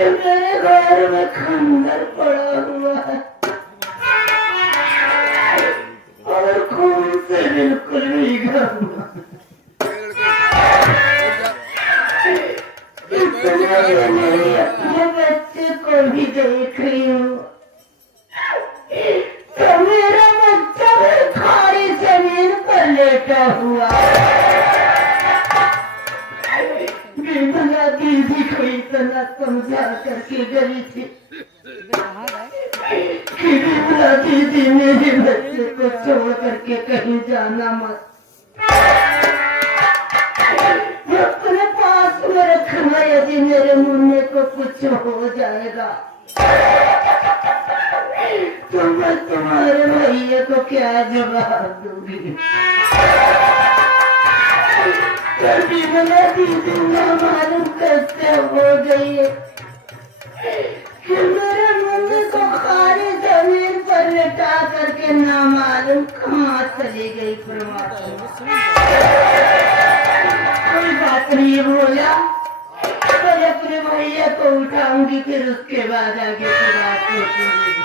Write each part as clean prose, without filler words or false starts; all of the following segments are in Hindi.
कि मेरे घर में खंडर पड़ा हुआ है और खून से बिल्कुल भीगा हुआ। मैं अपने बच्चे को भी देख रही हूँ तो मेरा बच्चा भी खाली जमीन पर लेटा हुआ। दीदी को इतना समझा करके गई थी कि दीदी मेरे बच्चे को छोड़ करके कहीं जाना मत, अपने पास में रखना, यदि मेरे मुन्ने को कुछ हो जाएगा तो मैं तुम्हारे भैया को क्या जवाब दूंगी। कभी बोला दीदी ना मालूम कैसे हो गई है कि मेरे मुन्ने को खाली जमीन पर लेटा करके ना मालूम कहाँ चली गई। परमात्मा कोई बात नहीं बोला, मैं अपने भैया को उठाऊंगी फिर उसके बाद आगे की बात सोचूंगी।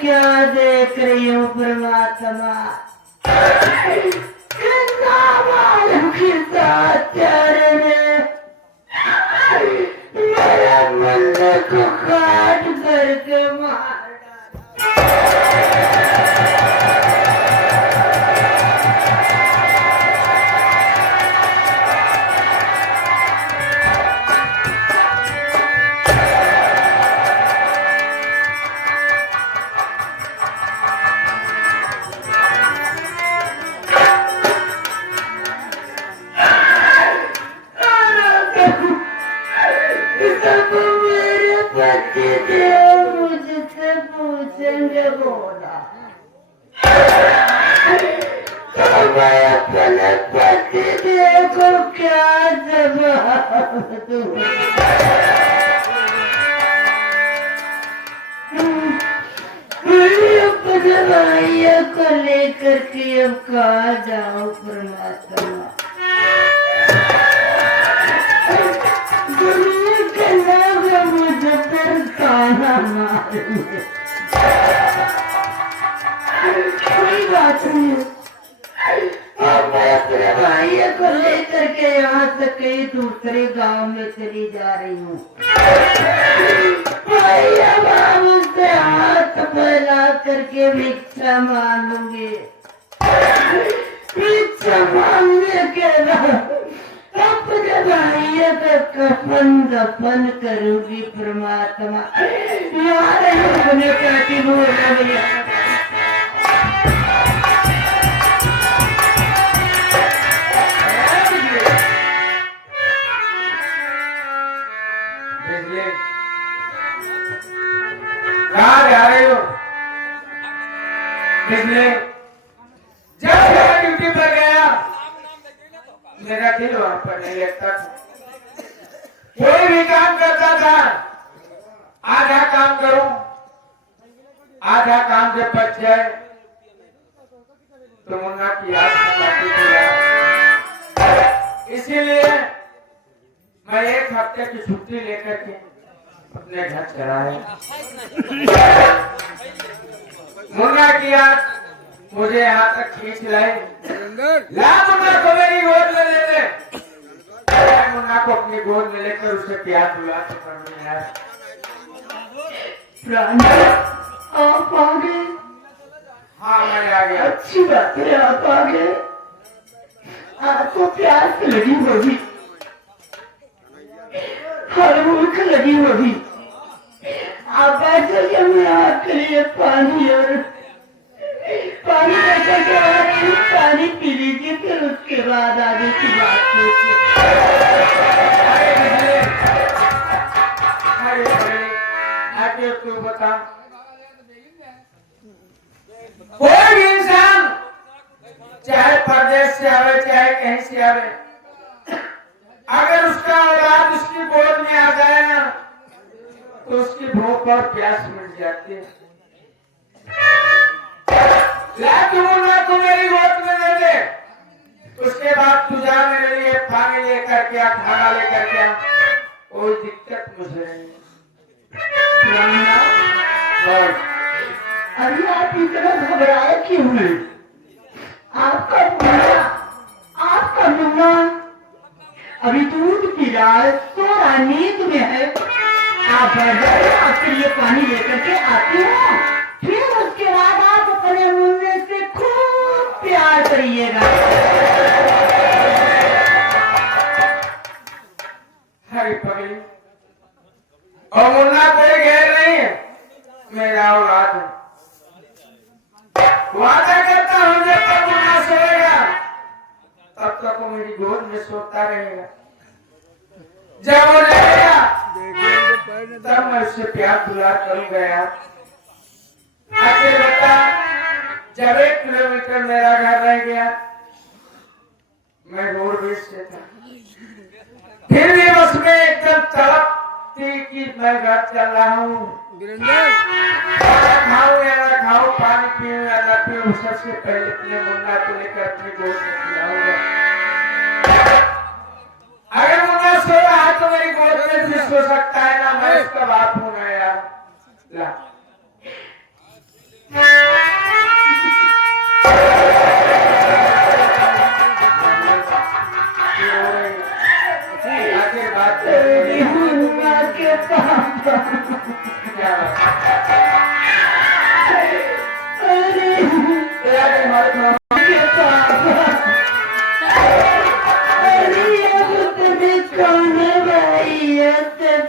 क्या देख रही हूँ परमात्मा, मेरा मन को काट करके मार मुझसे पूछेंगे बोला तो मैं अपने पति देव को क्या जवाब दूंगा। अपने भैया को लेकर के अब कहा जाओ परमात्मा, मुझे पर ताना मारेंगे। कोई बात नहीं, अब मैं अपने भैया को लेकर के यहाँ से कहीं दूसरे गांव में चली जा रही हूँ। भैया बाबू से हाथ फैला करके भिक्षा मांगूंगी। भिक्षा मांगने के बाद अपने भैया का कफन दफन करूंगी परमात्मा। यार अपने कहती बोला भैया कहाँ जा रहे हो? जब ड्यूटी पर गया मेरा दिल वहां पर नहीं लगता था। कोई भी काम करता था, आधा काम करूं, आधा काम जब बच जाए तो मुन्ना की याद सताती थी यार। इसीलिए मैं एक हफ्ते की छुट्टी लेकर के अपने घर चला आया। मुन्ना की याद मुझे यहाँ तक खींच लाई। ला मुन्ना को मेरी गोद में ले ले। मैं मुन्ना को अपनी गोद में लेकर उसे प्यार बुला के पढ़ने यार। रानी आप आ गए। हाँ मैं आ गया। अच्छी बात है आप आ गए। आपको प्यास लगी होगी, हर भूख लगी होगी। आप बैठ जाइए, मैं आपके लिए पानी लेकर के आ रही हूँ। पानी पी लीजिए, फिर उसके बाद आगे की बात कीजिए। आगे तू बता, कोई भी इंसान चाहे परदेश से आवे चाहे कहीं से आवे, अगर उसका औलाद उसकी गोद में आ जाए ना तो उसकी भूख और प्यास मिट जाती है। ला तू मुन्ना को मेरी गोद में ले ले, उसके बाद तू जा मेरे लिए पानी लेकर के आ, खाना लेकर के आ, कोई दिक्कत मुझे नहीं। अरे आप इतना घबराए क्यों हैं? आपका मुन्ना अभी दूध पी रहा है, सो रहा, नींद में है। आप बैठ जाइए, आपके लिए पानी लेकर के आती हूँ। फिर उसके बाद आप अपने मुन्ने से खूब प्यार करिएगा। हरी पगली, और मुन्ना कोई गैर नहीं है, मेरा औलाद है। वादा करता हूँ जब तक मुन्ना सोएगा तब तक वो मेरी गोद में सोता रहेगा। जब वो लेगा तब मैं उससे प्यार दुलार करूंगा यार। आगे बता, जब 1 किलोमीटर मेरा घर रह गया, मैं रोडवेज से था, फिर भी उसमें एकदम तड़पती कि मैं घर चल रहा हूँ। खाऊं या ना खाऊं, पानी पीऊं या ना पीऊं, सबसे पहले अपने मुन्ना को लेकर अपनी गोद में खिलाऊंगा। अगर मुन्ना सो रहा है तो मेरी गोद में भी सो सकता है ना, मैं उसका बाप हूँ ना यार। ला आगे बात मुन्ना के पापा, क्या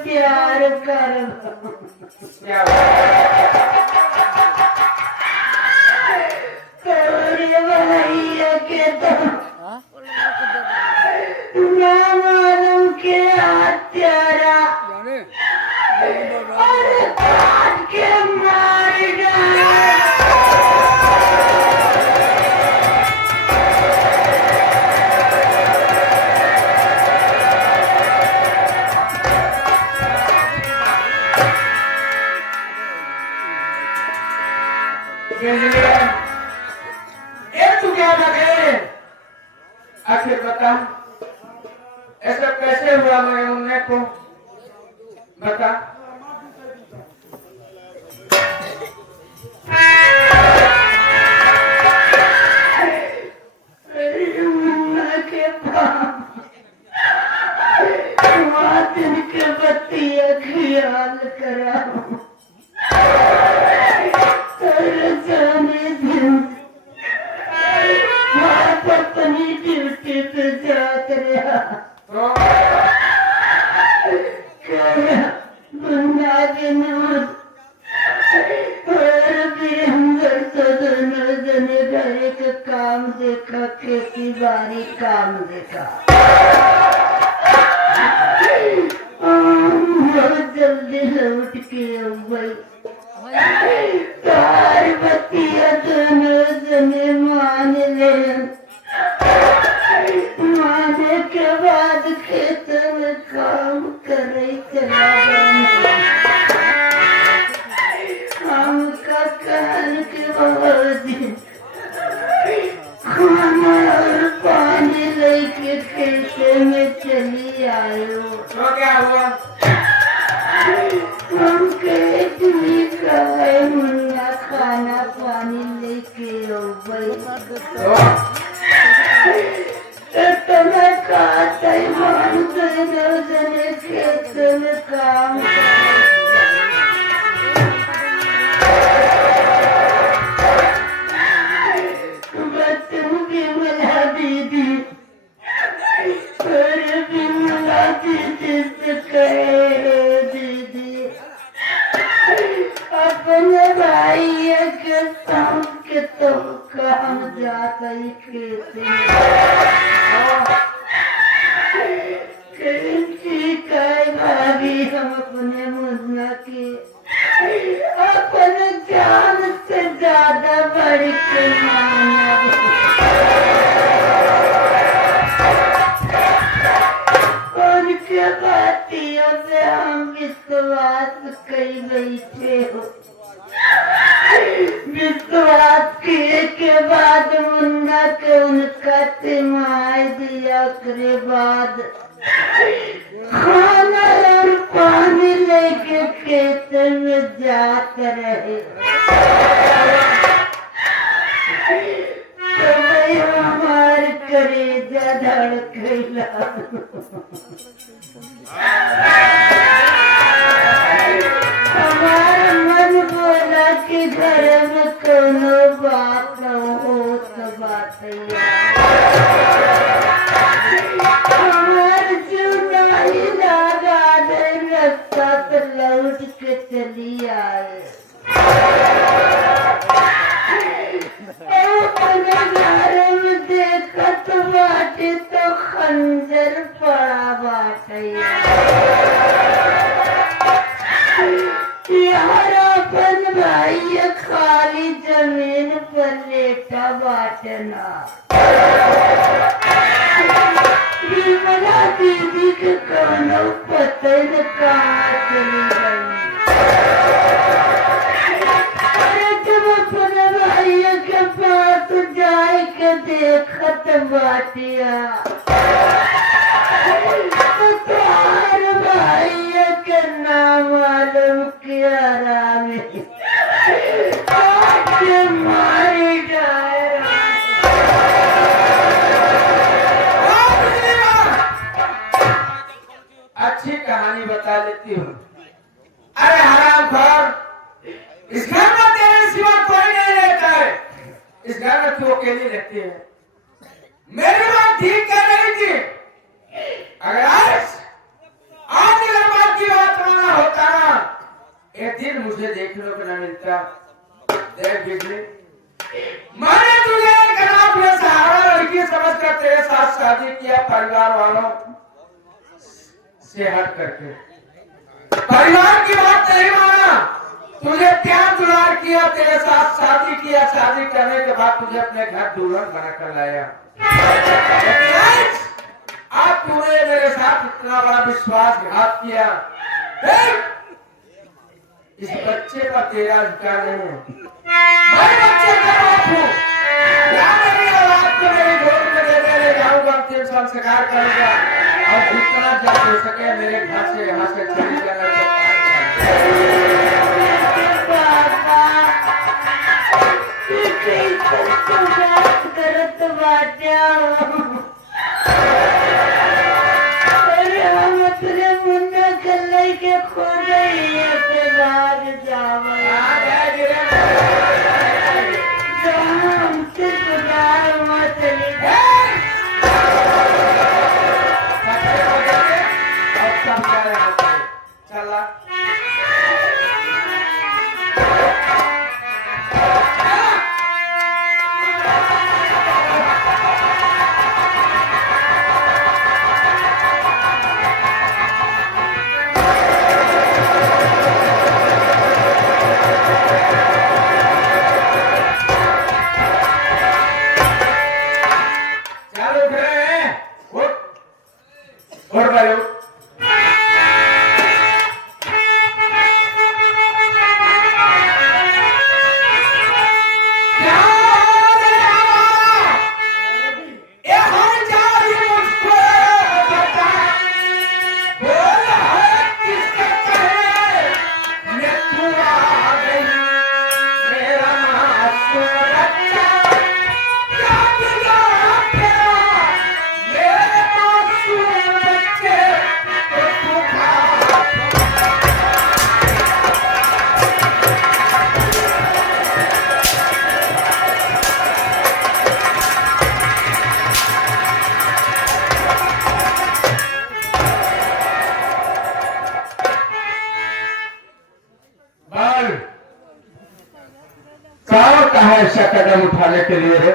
प्यार कर भैया के ना मालूम के हत्यारा और काट के मार डाला। ये तू क्या लगे? आखिर बता, ऐसा कैसे हुआ? मैं मुन्ने को बता। मुन्ना के पाप दिन के बत्तियां ख्याल कराओ। पत्नी ड्यूटी पे जाकर बंदा के नाम और वीरेंद्र तो दोनों जने घर का काम देखा, खेती बाड़ी काम देखा। बहुत जल्दी लौट के गई। पार्वतिया दोनों जने मान ले, माने के बाद खेत में काम कर तो मैं कहता ही मानते जने खेत में काम बच्चों की मिला दीदी अरे बिमला दीदी से कहे दीदी अपने भाई के साथ के तुम काम जाता ही खेत ठीक है भाभी हम अपने मुन्ना की अपने जान से ज्यादा बड़ी के माना उनके बातियों से हम विश्वास कई बैठे हो विश्वास किए के बाद मुन्ना के उनका तिमाही दिया करे बाद खाना और पानी लेके खेत में जात रहे तो भाई हमार करेजा धड़केला हमारा मन बोला कि घर में कोनो बात हो तो बात हमार जुदाई लगा दे रास्ता पे लौट के चली आए अपने घर में देखत बाटे तो खंजर पड़ा बाटे यार अपन भाई खाली जमीन पर लेटा बाटना विमला दीदी के कोनो पता न कहाँ चली गई अरे जब अपने भाई के पास जाए के देखत बाटिया तुम्हार भाई के नाम मालूम किया रामी के मारी जाए अच्छी कहानी बता देती हूँ। अरे हरामखोर, इस घर में तेरे सिवा कोई नहीं रहता है। इस घर में तू अकेली रहती है। मेरी बात ठीक कह रही थी। अगर आज अगर बात की बात माना होता ना, एक दिन मुझे देखने को न मिलता। देख बिजली, मैंने तुझे एक अनाथ बेसहारा लड़की समझकर तेरे साथ शादी किया, परिवार वालों से हट करके। परिवार की बात नहीं माना, तुझे प्यार दुलार किया, तेरे साथ शादी किया, शादी करने के बाद तुझे अपने घर दुल्हन बनाकर लाया। आज तूने मेरे साथ इतना बड़ा विश्वासघात किया। इस बच्चे का तेरा अधिकार नहीं है। मैं बच्चे का बाप हूँ। या मेरी औलाद को मेरी गोद में ले जाऊंगा, अंतिम संस्कार करूंगा और जितना जल्द हो सके मेरे घर से यहाँ से चली जाना। हम अपने मुन्ना कल्ले के खो गई बाद जावा हमसे सुधार मत चला कदम उठाने के लिए रे।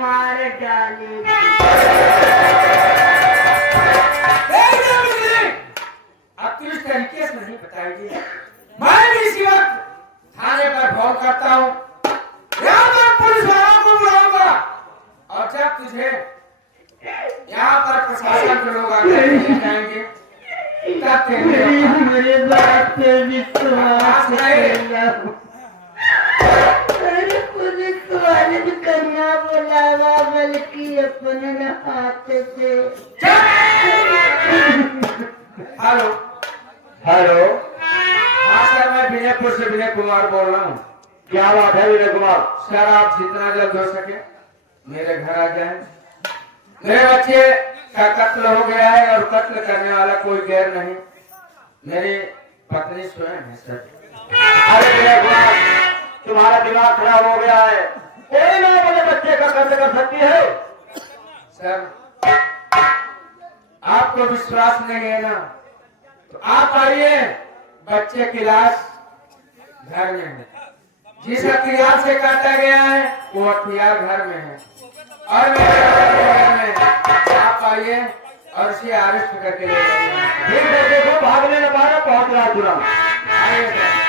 मार डालेगी। अब तो इस तरीके से नहीं बताएगी। मैं भी इसी वक्त थाने पर फोन करता हूँ, यहाँ पर पुलिस वालों को बुलाऊंगा और जब तुझे यहाँ पर प्रशासन के लोग आकर ले जाएंगे तब मेरे बात पे विश्वास करेगा। अरे पुलिस वाले भी करना बुलावा बल्कि अपने हाथ से। हेलो हेलो, हाँ सर, मैं विनयपुर से विनय कुमार बोल रहा हूँ। क्या बात है विनय कुमार? सर आप जितना जल्द हो सके मेरे घर आ जाएं। मेरे बच्चे का कत्ल हो गया है और कत्ल करने वाला कोई गैर नहीं, मेरी पत्नी स्वयं है सर। अरे विनय कुमार, तुम्हारा दिमाग खराब हो गया है। कोई ना अपने बच्चे का कत्ल कर सकती है? सर आपको विश्वास नहीं है ना, तो आप आइए, बच्चे की लाश घर में है, जिस हथियार से काटा गया है वो हथियार घर में है और मेरे घर में है। आप आइए और उसे अरेस्ट करके ले जाइए। ठीक है, देखो भागने न पाना, पहुंच रहा तुरंत। आइए सर।